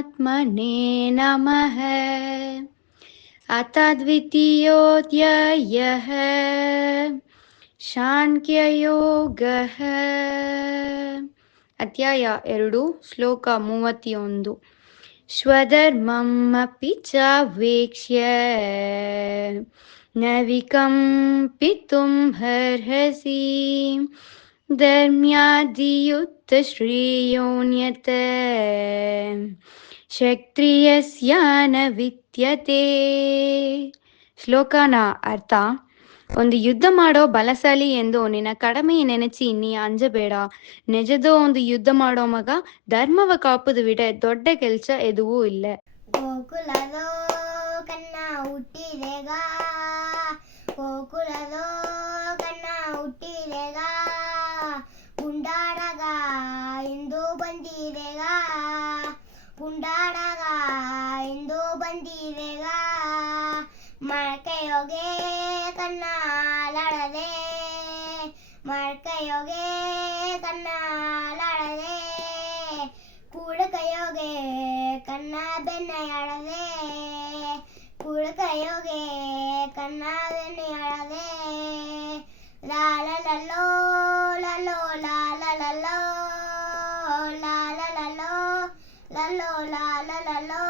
परमात्मने नमः। अथ द्वितीयोऽध्यायः ಸಾಂಖ್ಯಯೋಗಃ. ಅಧ್ಯಾಯ 2 ಶ್ಲೋಕ 31. ಸ್ವಧರ್ಮಂ ಅಪಿ ಚಾವೇಕ್ಷ್ಯ ನ ವಿಕಂಪಿತುಂ ಅರ್ಹಸಿ ಧರ್ಮ್ಯಾಧಿಯುಕ್ತ ಶ್ರೇಯೋನ್ಯತ ಕ್ಷತ್ರಿಯಸ್ಯ ನ ವಿದ್ಯತೆ. ಶ್ಲೋಕನ ಅರ್ಥ: ಒಂದು ಯುದ್ಧ ಮಾಡೋ ಬಲಶಾಲಿ ಎಂದು ನಿನ್ನ ಕಡಿಮೆ ನೆನೆಸಿ ನೀ ಅಂಜಬೇಡ. ನಿಜದೋ ಒಂದು ಯುದ್ಧ ಮಾಡೋ ಮಗ ಧರ್ಮವ ಕಾಪುದು ವಿಡ ದೊಡ್ಡ ಕೆಲ್ಸ ಎದುವೂ ಇಲ್ಲ. ಗೋಕುಲದೋ ಕನ್ನ ಹುಟ್ಟಿದೆಗ, ಗೋಕುಲದೋ ಕನ್ನ ಹುಟ್ಟಿದೆಗ, ಗುಂಡಾಡಗ ಇಂದು ಬಂದಿದೆಗ, ಗುಂಡಾಡಗ ಇಂದು ಬಂದಿದೆಗ, ಮಳಕೆಯೋಗೆ ಕನ್ನಾಲಾಡದೆ, ಮಳಕೆಯೋಗೆ ಕನ್ನಾಲಾಡದೆ, ಕೂಡಕಯೋಗೆ ಕನ್ನ ಬೆನ್ನೆಯಾಡದೆ, ಕೂಡಕಯೋಗೆ ಕನ್ನ ಬೆನ್ನೆಯಾಡದೆ, ಲಾಲಲಲ್ಲೋ ಲಲ್ಲೋ ಲಾಲಲಲ್ಲೋ, ಲಾಲಲಲ್ಲೋ ಲಲ್ಲೋ ಲಾಲಲಲ್ಲೋ,